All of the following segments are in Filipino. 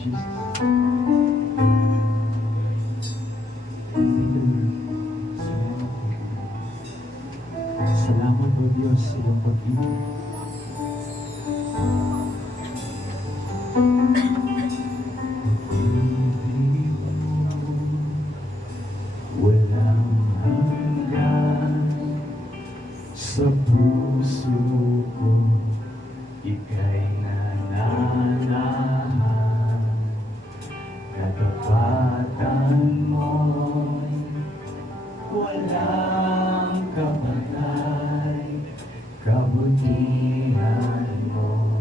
Jesus. Thank you, Lord. Salamat, O Diyos, sa iyong pag-ibig. Walang hanggan sa puso ko, ika'y nananahan. Katapatan mo'y walang kapatay, kabutihan mo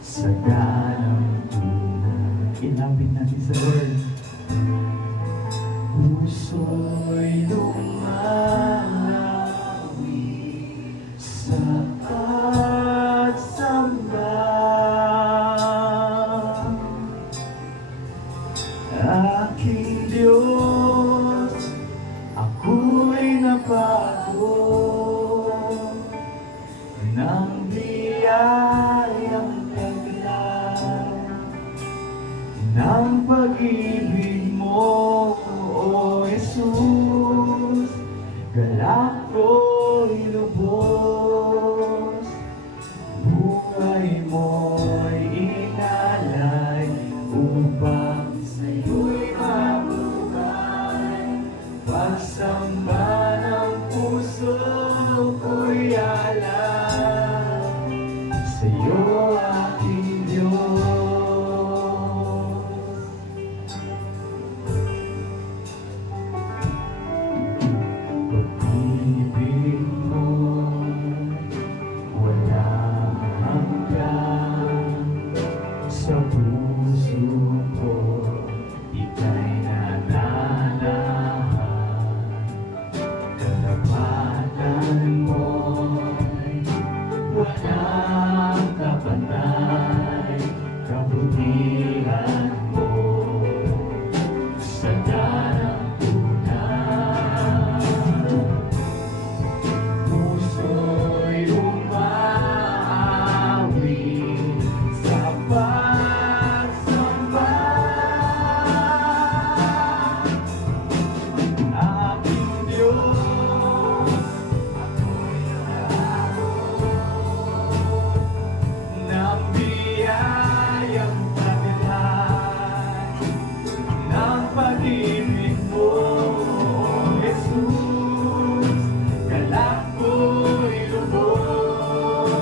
sa ganang tunay. Ilapit natin sa Lord. Puso'y lumawi sa pagsamba, aking Diyos, ako'y nabago ng biyayang taglay ng pag-ibig mo, O Jesus. Galak ko'y lubos, buhay mo'y inalay upang sa'yo'y mabuhay. Pagsamba ng puso ko'y alay sa'yo, aking Diyos. Pag-ibig mo walang hanggan sa puso ko, ika'y nananahan. Katapatan mo'y walang kapantay, kabutihan mo sa ganang tunay. Puso'y umawi sa pagsamba, aking Diyos, ako'y nabago ng biyayang taglay ng pag-ibig mo, Jesus. Galak ko'y lubos,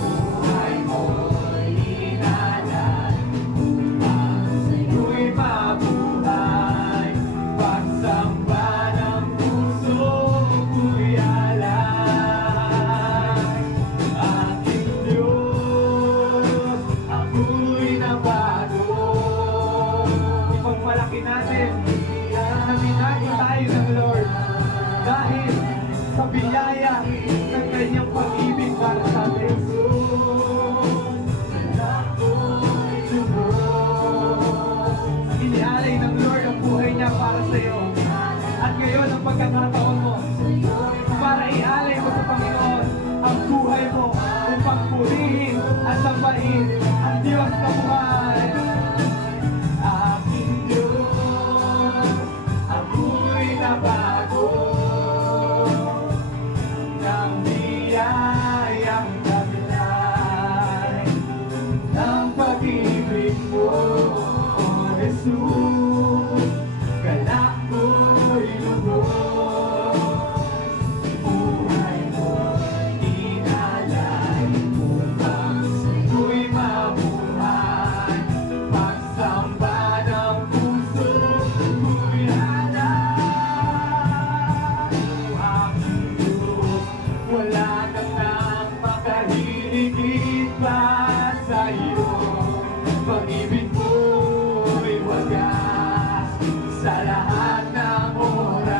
buhay mo'y inalay upang sa'yo'y mabuhay. Pagsamba ng puso ko'y alay, aking Diyos, ako'y nabago. Ipagmalaki natin na binago tayo ng Lord dahil sa biyaya ng kanyang pag-ibig para sa atin. Inialay ng Lord ang buhay niya para sa iyo. At ngayon ang pagkakataon mo para ialay mo sa Panginoon ang buhay mo upang purihin at sambahin ang Diyos na buhay. Aking Diyos, ako'y nabago ng biyayang taglay ng pag-ibig mo, O Jesus. Galak ko'y lubos, buhay mo'y inalay upang sa'yo'y mabuhay. Pagsamba ng puso ko'y alay, aking Diyos. Wala nang makahiligit pa sa iyo. Pag-ibig mo'y wagas sa lahat ng oras.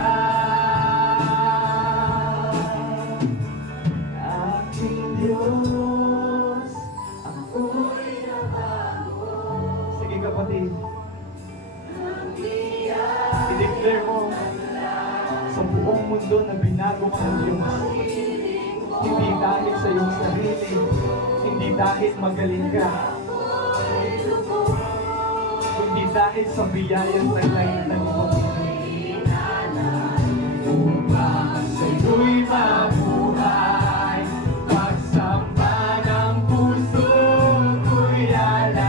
Aking Diyos, ako'y nabago. Sige kapatid, i-declare mo sa buong mundo na binago ka ng Diyos. Hindi dahil sa iyong sarili, hindi dahil magaling ka, dahil sa biyayang taglay ng upang sa'yo'y mabuhay. Pagsamba ng puso ko'y alay.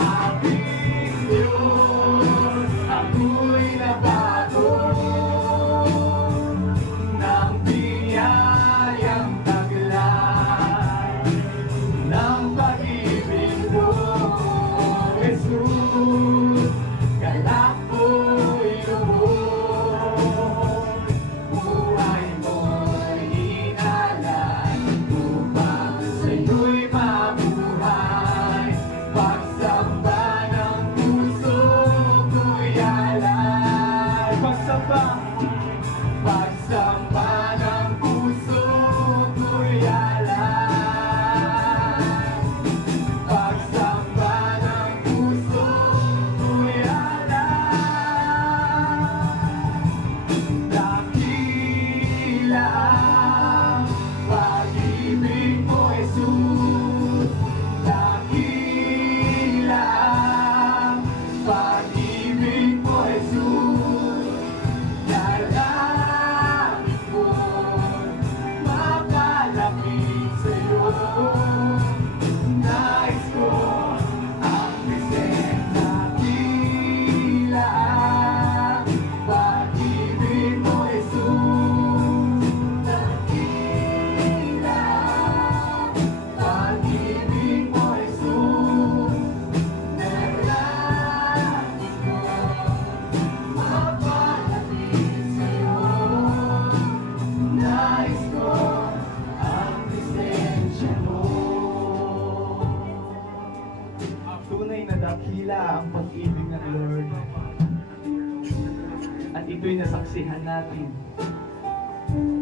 Aking Diyos, ako'y nabago ng biyayang taglay ng pag-ibig mo, Jesus. Galak ko'y lubos, buhay mo'y inalay, upang sa'yo'y mabuhay. Pagsamba ng puso ko'y alay. Pagsamba ng puso ko'y alay. Pagsamba ng puso ko'y alay. Dakila ang pag-ibig mo, Jesus. Dakila ang pag-ibig mo, Jesus. Lalapit ko'y mapalapit sa'yo. Nais ko ang presensya, dakila ang pag-ibig mo, Jesus. Dakila ang pag-ibig mo, Jesus. Nalapit ko, mapalapit sa'yo. Nais ko ang presensya mo. Tunay na dakila ang pag-ibig ng Lord. At ito'y nasaksihan natin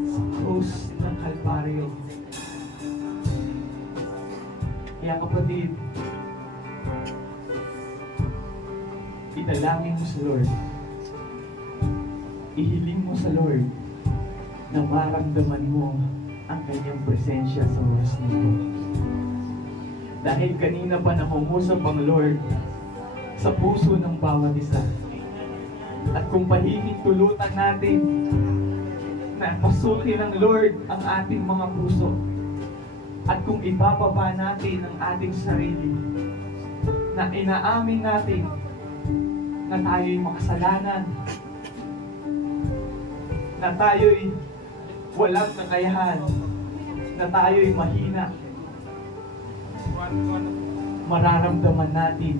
sa krus ng Kalbaryo. Kaya kapatid, idalangin mo sa Lord. Ihiling mo sa Lord na maramdaman mo ang kanyang presensya sa oras nito. Dahil kanina pa nakungusap ang Lord sa puso ng bawat isa. At kung pahihintulutan natin na pasukin ng Lord ang ating mga puso, at kung ibababa natin ang ating sarili, na inaamin natin na tayo'y makasalanan, na tayo'y walang kakayahan, na tayo'y mahina, mararamdaman natin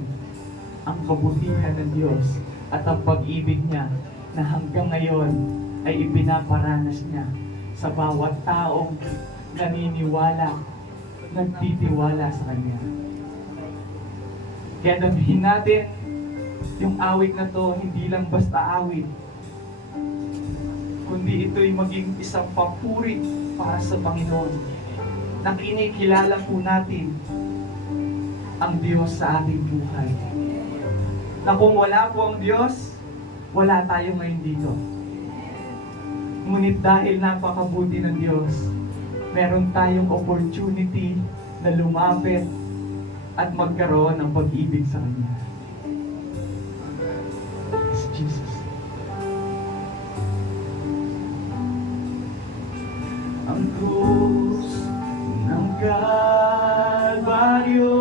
ang kabutihan ng Diyos at ang pag-ibig niya na hanggang ngayon ay ipinaparanas niya sa bawat taong naniniwala, nagtitiwala sa Kanya. Kaya damhin natin yung awit na to, hindi lang basta awit, kundi ito'y maging isang papuri para sa Panginoon, na kinikilala po natin ang Diyos sa ating buhay. Na kung wala po ang Diyos, wala tayo ngayon dito. Ngunit dahil napakabuti ng Diyos, meron tayong opportunity na lumapit at magkaroon ng pag-ibig sa Kanya. It's Jesus. Ang krus ng Kalbaryo,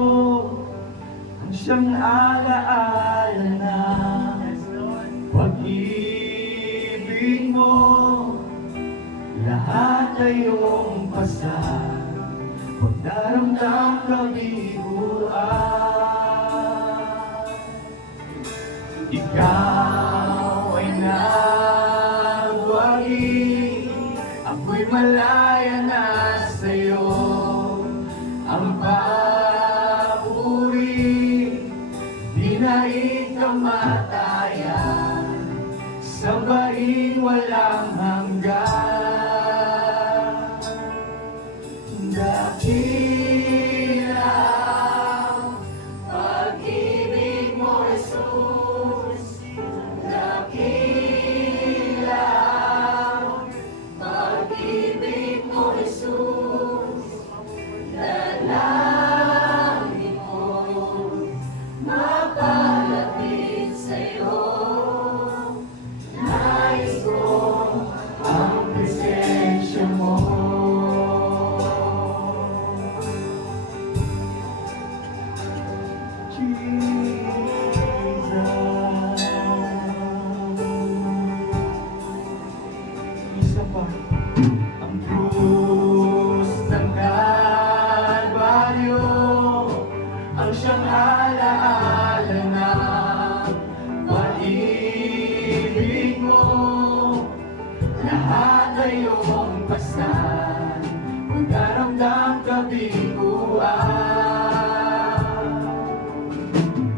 ang siyang alaala na pag-ibig mo, lahat ay iyong pasan, pagdaramdam kabiguan. Ikaw ay nagwagi, ako'y malaya na sa'yo. Ang papuri, di na ikamatayan, sambahin walang hanggan. Dakila pag-ibig mo, Jesus. Dakila pag-ibig siyang alaala na pag-ibig mo. Lahat ay iyong pastan, magkaramdam kabiguan.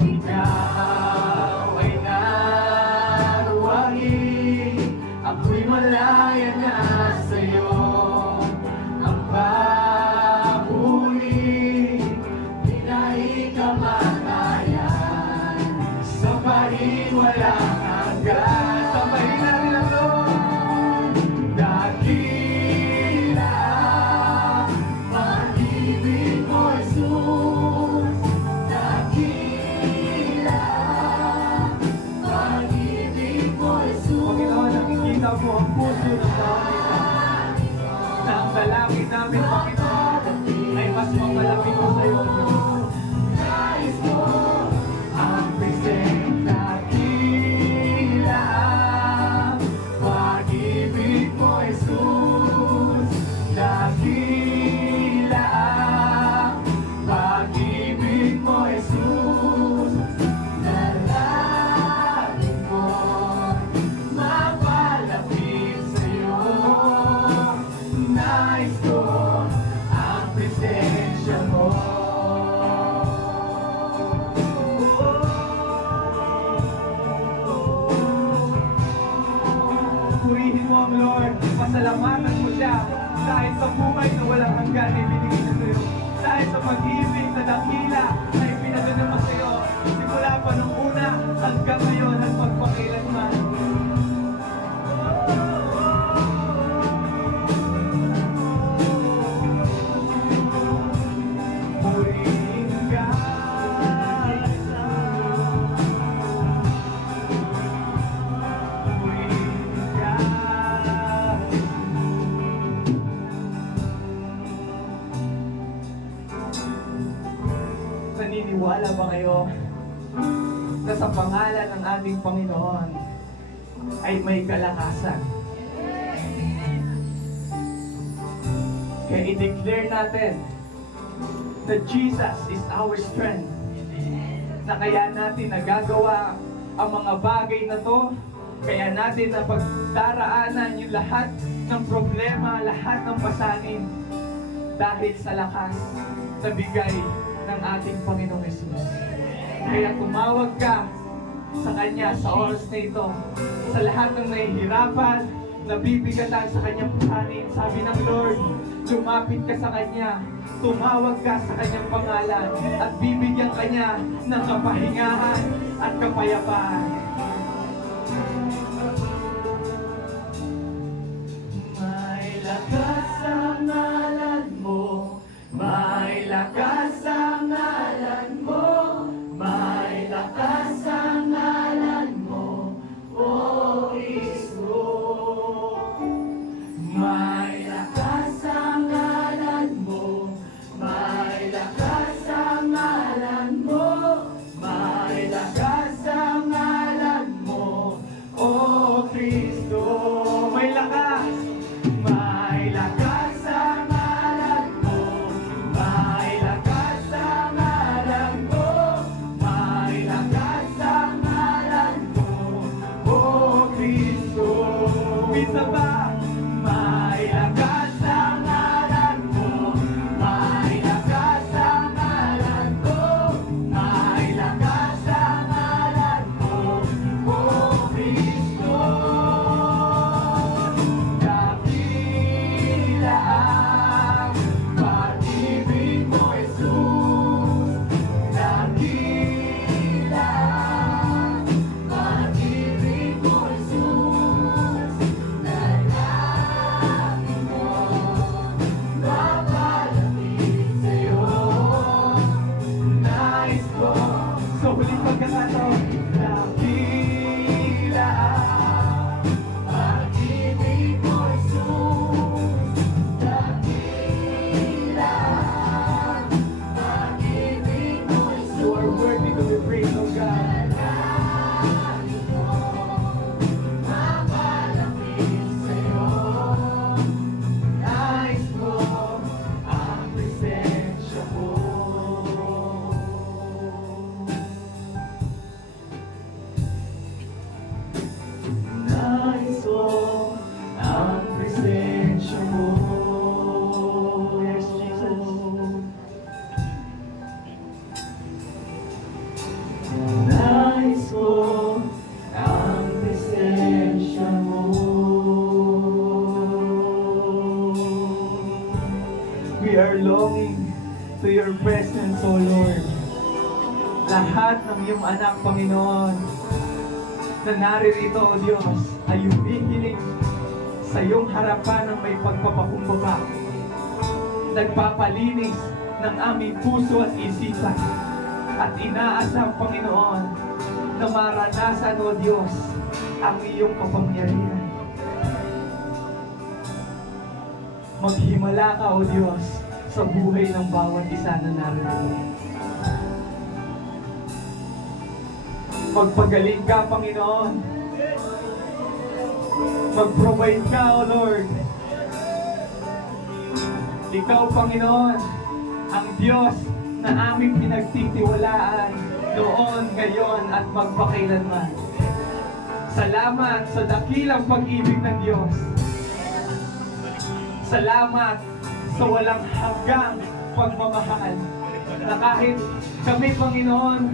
Ikaw ay naruwagi, ako'y malaya na sa'yo. Ang pag-uli, di na ikamatayan. Sabahin walang hanggan. Sabahin natin ang Lord. Dakila, pag-ibig mo, Jesus. Dakila, pag-ibig mo, Jesus. Panginoon, nakikita mo ang puso ng bawat isa. Na ang dalangin namin, Panginoon, ay mas mamalapit ko sa iyo. Nais mo ang present dakila, pag-ibig mo, Jesus. Dakila, pag-ibig mo, Jesus. Dalangin ko, mapalapit sa'yo. Nais ko ang presensya mo. Purihin mo ang Lord, pasalamatan mo siya dahil sa buhay na walang hanggan na ibinigay niya sa'yo. Dahil sa pag-ibig na dakila na ipinadala mo sa'yo simula pa nung una hanggang ngayon at magpakailanman. Purihin ka naniniwala ba kayo na sa pangalan ng ating Panginoon ay may kalakasan? Kaya i-declare natin that Jesus is our strength. Na kaya natin nagagawa ang mga bagay na to, kaya natin na pagdaraanan yung lahat ng problema, lahat ng pasanin dahil sa lakas na bigay ng ating Panginoong Jesus. Kaya tumawag ka sa Kanya sa oras na ito. Sa lahat ng nahihirapan, nabibigatan sa Kanyang pasanin, sabi ng Lord, lumapit ka sa Kanya, tumawag ka sa Kanyang pangalan, at bibigyan Kanya ng kapahingahan at kapayapaan. May lakas ang ngalan mo, may lakas ang ngalan mo, may lakas ang ngalan mo, O Kristo. May lakas ang ngalan mo, may lakas ang ngalan mo, may lakas ang ngalan mo, O your presence, O Lord. Lahat ng iyong anak, Panginoon, na naririto, O Diyos, ay humihiling sa iyong harapan ng may pagpapakumbaba. Nagpapalinis ng aming puso at isipan. At inaasam, Panginoon, na maranasan, O Diyos, ang iyong kapangyarihan. Maghimala ka, O Diyos, sa buhay ng bawat isa na narito. Magpagaling ka, Panginoon. Mag-provide ka, O Lord. Ikaw, Panginoon, ang Diyos na aming pinagtitiwalaan noon, ngayon, at magpakailanman. Salamat sa dakilang pag-ibig ng Diyos. Salamat sa walang hanggang pagmamahal na kahit kami, Panginoon,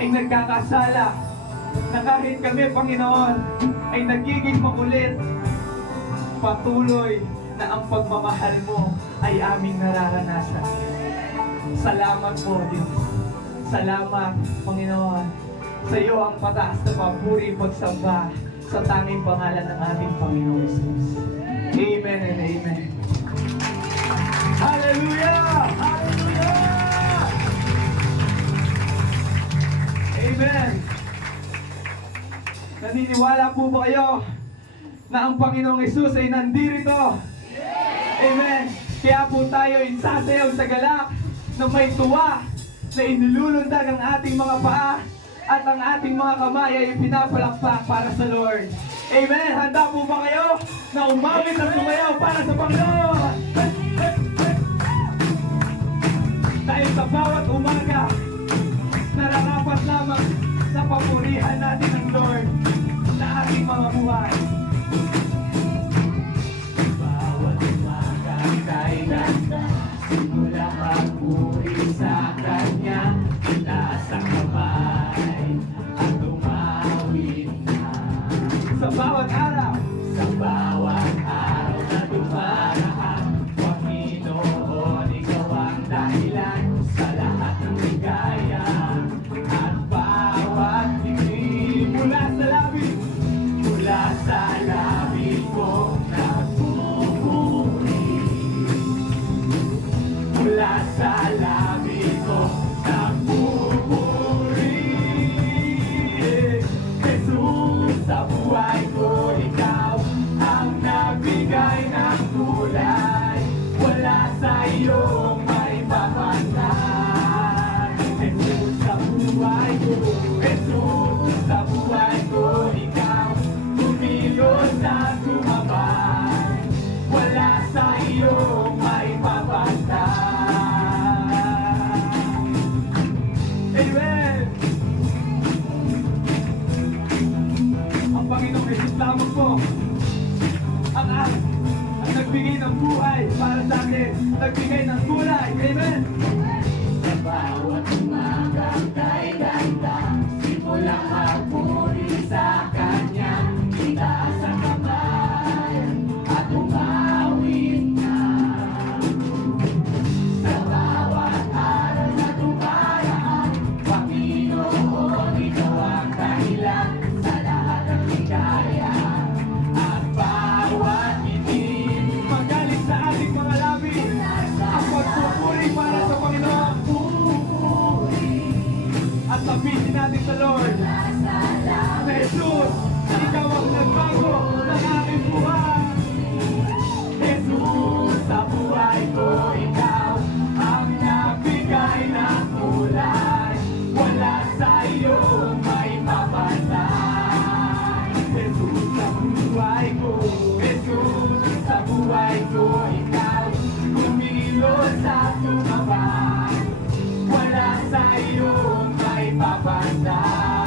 ay nagkakasala, na kahit kami, Panginoon, ay nagiging makulit, patuloy na ang pagmamahal mo ay aming nararanasan. Salamat po, Diyos. Salamat, Panginoon. Sa iyo ang pataas na papuri pagsamba sa tanging pangalan ng ating Panginoon Jesus. Amen and amen. Hallelujah! Hallelujah! Amen! Naniniwala po ba kayo na ang Panginoong Jesus ay nandirito? Amen! Kaya po tayo isasayaw sa galak na may tuwa na inilulundag ang ating mga paa at ang ating mga kamay ay pinapalakpak para sa Lord. Amen! Handa po ba kayo na umamit at sumayaw para sa Panginoon? Dahil sa bawat umaga, nararapat lamang na papurihan natin ang Lord sa ating mga buhay. Bawat umaga kay ganda, simula magpuri sa Kanya, itaas ang kamay at tumawid na. Sa bawat araw na dumaraan, Panginoon, ikaw ang dahilan sa lahat ng ligaya at bawat tingin mula sa labi ko nagpupuri, mula sa labi ko nagpupuri. Jesus, sa buhay ko, ikaw ang nagbigay ng kulay, wala sa iyong may papantay. Jesus, sa buhay ko, Jesus, sa buhay ko, ikaw kumilos at tumabay, wala sa iyong may papantay. Amen! Ang Panginoong Jesus lamang po ang nagbigay ng buhay para sa atin, nagbigay ng kulay. Amen! Sa bawat umaga kay ganda, simulang magpuri sa Kanya, itaas ang kamay at umawit na. Sa bawat araw na dumaraan, Panginoon, ikaw ang dahilan sa lahat ng ligaya at bawat itim magaling sa ating mga labi. Ang pagpupuri para sa Panginoon. At sabihin natin sa Lord na Jesus, ikaw ang nagbago ng aking buhay. Jesus, sa buhay ko, ikaw ang nagbigay ng kulay, wala sa iyo may papantay. Jesus, sa buhay ko, Jesus, sa buhay ko, ikaw kumilos at tumabay, wala sa iyo may papantay.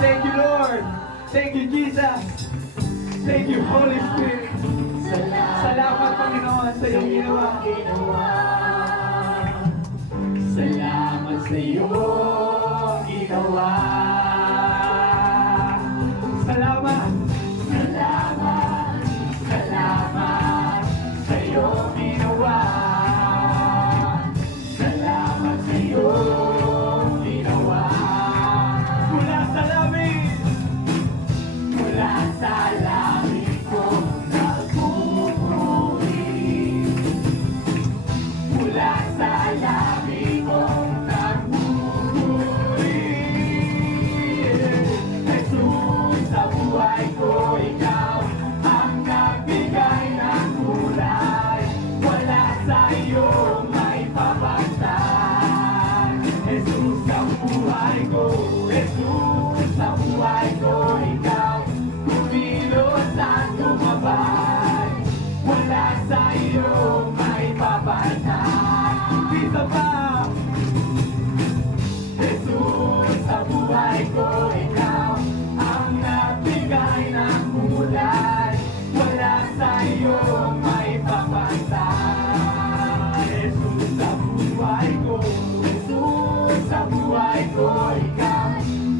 Thank you, Lord. Thank you, Jesus. Thank you, Holy Spirit. Salamat, Panginoon, sa iyong ginawa. Salamat sa iyong ginawa. Salamat. Salamat, salamat sa iyong ginawa. Salamat sa iyong ginawa. Mula sa langit. Mula sa langit ko nagpupuri. Mula sa langit ko nagpupuri. Jesus, sa buhay ko ikaw ang nagbigay ng kulay. Wala sa iyo may papantay. Jesus, sa buhay ko, Jesus, sa buhay ko ikaw kumilos at tumabay. Wala sa iyo may papantay. Isa pa. Jesus, sa buhay ko ikaw ang nagbigay ng kulay. Wala sa iyo may papantay. Jesus, sa buhay ko, Jesus, sa buhay ko ikaw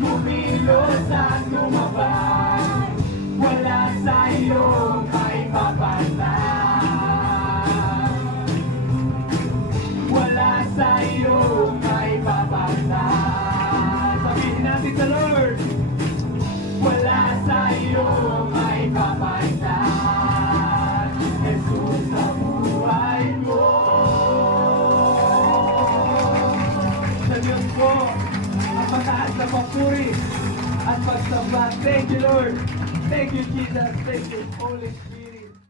kumilos at lumabay. Wala sa iyo may papantay. Wala sa iyo may papantay. Sabihin natin sa Lord. Wala sa iyo may papantay. Jesus, sa buhay ko. Sa Diyos ko, ang mataas na papuri at pagsamba. Thank you, Lord. Thank you, Jesus. Thank you, Holy Spirit.